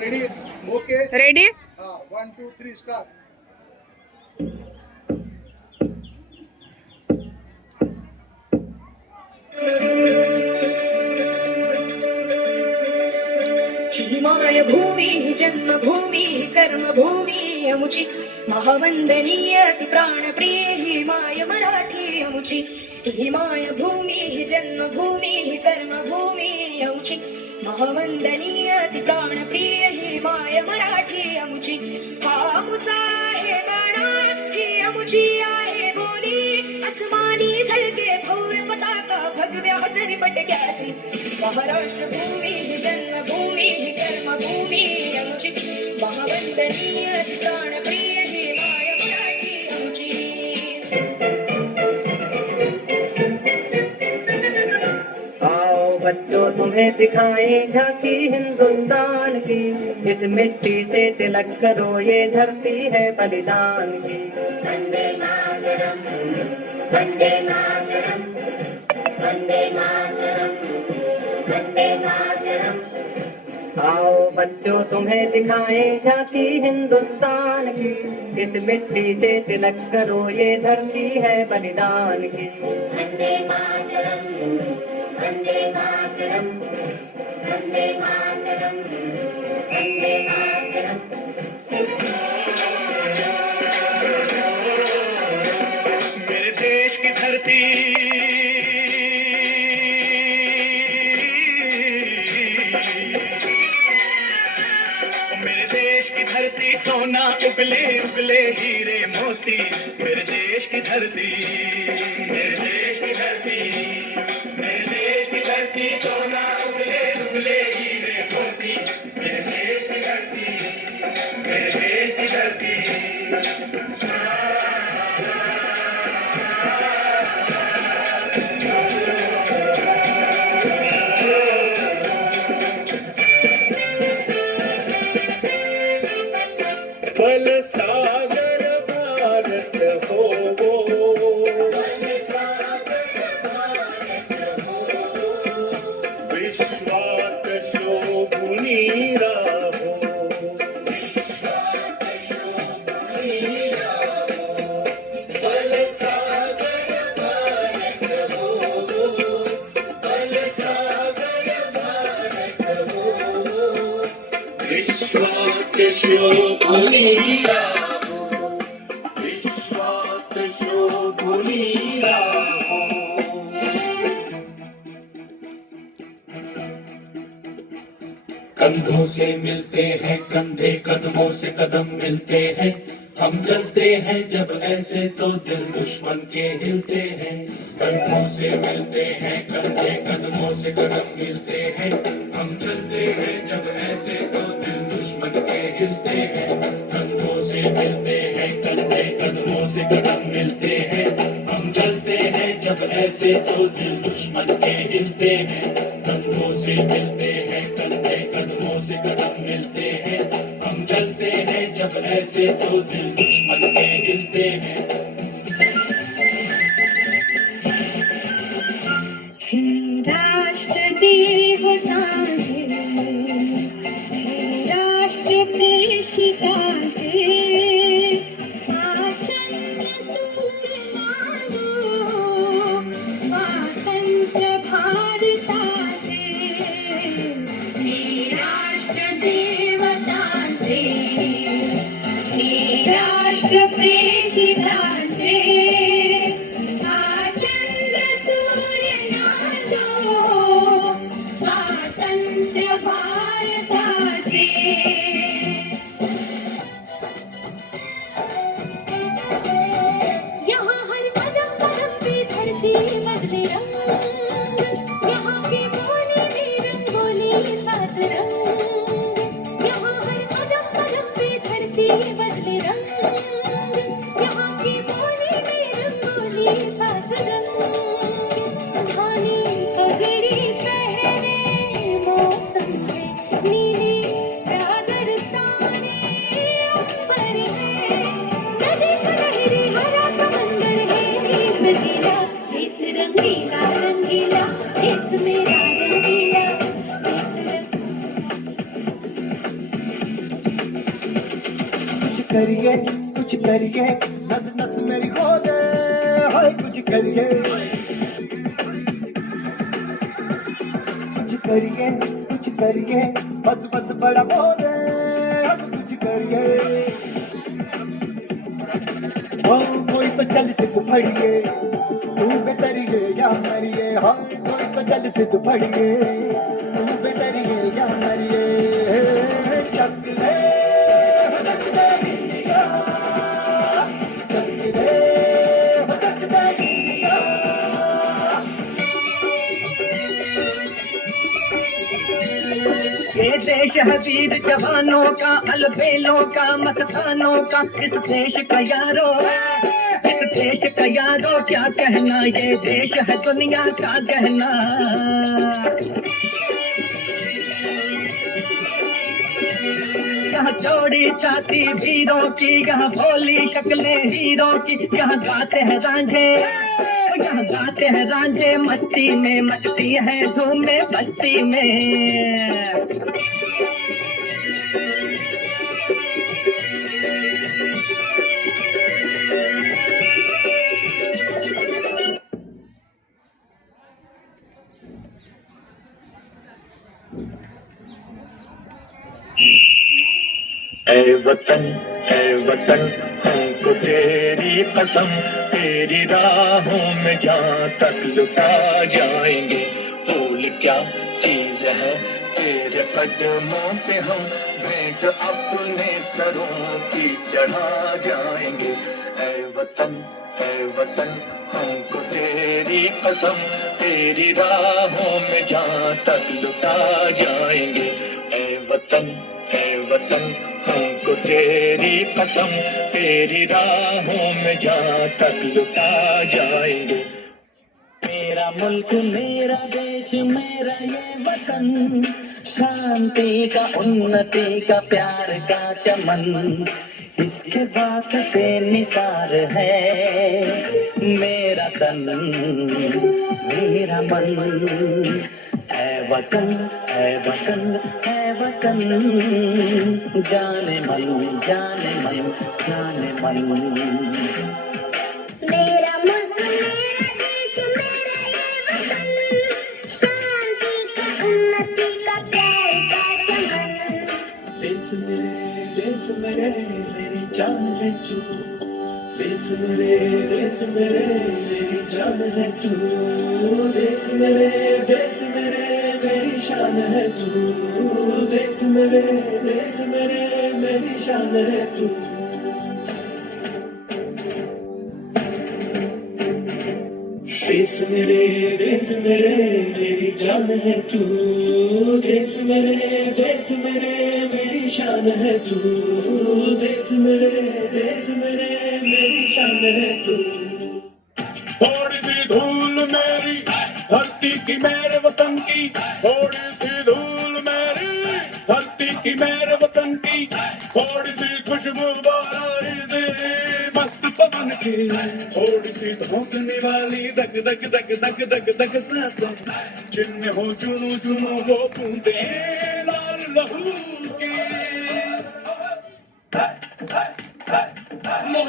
ready okay ready हाँ 1 2 3 start हिमाय भूमि जन्मभूमि कर्मभूमि अमुची महावंदनीय अति प्राणप्रिय हिमाय मराठी अमुची हिमाय भूमि जन्मभूमि कर्मभूमि अमुची महावंदनीय अति प्राणप्रिय हिमाय मराठी अमुची हा अमुचा आहे बाणा ही अमुची आहे बोली अस्मानी झळके भव्य पताका भगव्या हजरी पटक्याची महाराष्ट्र भूमि जन्मभूमि कर्मभूमि अमुची महावंदनीय प्राणप्रिय हिमाय मराठी अमुची आओ बच्चों तुम्हें दिखाएं झांकी हिंदुस्तान की इस मिट्टी से तिलक करो ये धरती है बलिदान की वंदे मातरम वंदे मातरम वंदे मातरम वंदे मातरम आओ बच्चों तुम्हें दिखाएं झांकी हिंदुस्तान की इस मिट्टी से तिलक करो ये धरती है बलिदान की वंदे मातरम वंदे मातरम वंदे मातरम वंदे मातरम मेरे देश की धरती मेरे देश की धरती सोना उगले उगले हीरे मोती मेरे देश की धरती मेरे देश की धरती मेरे देश की धरती सोना उगले उगले हीरे मोती मेरे देश की धरती मेरे देश की धरती बल सागर भारत हो वो विश्वात शोभुनी राहो बल सागर भारत हो बल सागर भारत हो विश्वात शोभुनी राहो विश्वात शोभुनी राहो कंधों से मिलते हैं कंधे कदमों से कदम मिलते हैं हम चलते हैं जब ऐसे तो दिल दुश्मन के हिलते हैं कंधों से मिलते हैं कंधे कदमों से कदम मिलते हैं हम चलते हैं जब ऐसे तो दिल दुश्मन के हिलते हैं कंधों से मिलते हैं कंधे कदमों से कदम मिलते हैं हम चलते हैं जब ऐसे तो दिल दुश्मन के हिलते हैं कंधों से मिलते हैं कंधे कदमों से कदम मिलते हैं हम चलते हैं जब ऐसे तो दिल दुश्मन के हिलते हैं हे राष्ट्र देवता हे राष्ट्र प्रेषिता हे चंद्र सूर्य नादो स्वातंत्र भारता हे राष्ट्र देवता हे राष्ट्र प्रेषिता हे चंद्र सूर्य नादो स्वातंत्र भारताचे यहाँ हर कदम कदम पे धरती बदले रंग यहाँ के बोली में रंगोली सात रंग यहाँ हर कदम कदम पे धरती बदले रंग यहाँ के बोली में रंगोली सात रंग धानी पगड़ी पहने मौसम में नीली चादर कुछ करिए नस नस मेरी खो दे हाय कुछ करिए बस बस बड़ा बोले अब कुछ करिए ओ कोई तो चल से तू फड़िए तू बेतरिए या मरिए हाँ कोई तो चल से तू फड़िए तू बेतरिए या मरिए चक दे इंडिया चक दे इंडिया ये देश है वीर जवानों का अलबेलों का मस्तानों का इस देश का यारो क्या कहना ये देश है दुनिया का गहना यहाँ चौड़ी छाती वीरों की यहाँ भोली शक्लें हीरों की यहाँ गाते हैं रांझे मस्ती में मचती है धूमें बस्ती में ऐ वतन हमको तेरी कसम तेरी राहों में जहाँ तक लुटा जाएंगे भूल क्या चीज है तेरे कदमों पे हम भेंट अपने सरों की चढ़ा जाएंगे ऐ वतन हमको तेरी कसम तेरी राहों में जहाँ तक लुटा जाएंगे ऐ वतन हमको तेरी कसम तेरी राहों में जहाँ तक लुटा जाएंगे मेरा मुल्क मेरा देश मेरा ये वतन शांति का उन्नति का प्यार का चमन इसके वास्ते निसार है मेरा तन मेरा मन ऐ वतन जाने मन मेरा मुल्क देश मेरे मेरी जान है तू देश मेरे मेरी जान है तू देश मेरे मेरी शान है तू देश मेरे मेरी शान है तू देश मेरे मेरी जान है तू देश मेरे मेरी शान है तू देश मेरे मेरी शान है तू थोड़ी सी धूल मेरी धरती की मेरे वतन की थोड़ी सी धूल मेरी धरती की मेरे वतन की थोड़ी सी खुशबू बारिश मस्त पवन की थोड़ी सी धोखने वाली दग दग दग दग दग दग सांसें जिनमें हो चुनू वो बूंदे लाल लहू की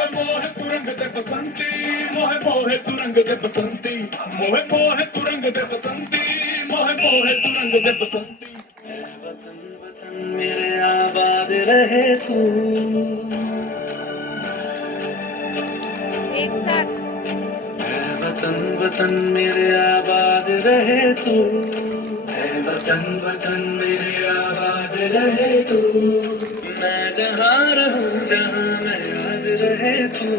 मोहे तुरंग दे बसंती मोहे तुरंग दे बसंती मोहे तुरंग दे बसंती मोहे तुरंग दे बसंती वतन मेरे आबाद रहे तू एक साथ वतन मेरे आबाद रहे तू वतन मेरे आबाद रहे तू मैं जहाँ रहूँ जहाँ मैं याद रहे तू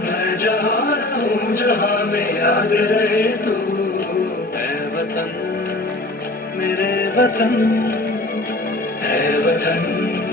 मैं जहाँ रहूँ जहाँ में याद रहे तू ऐ वतन मेरे वतन है वतन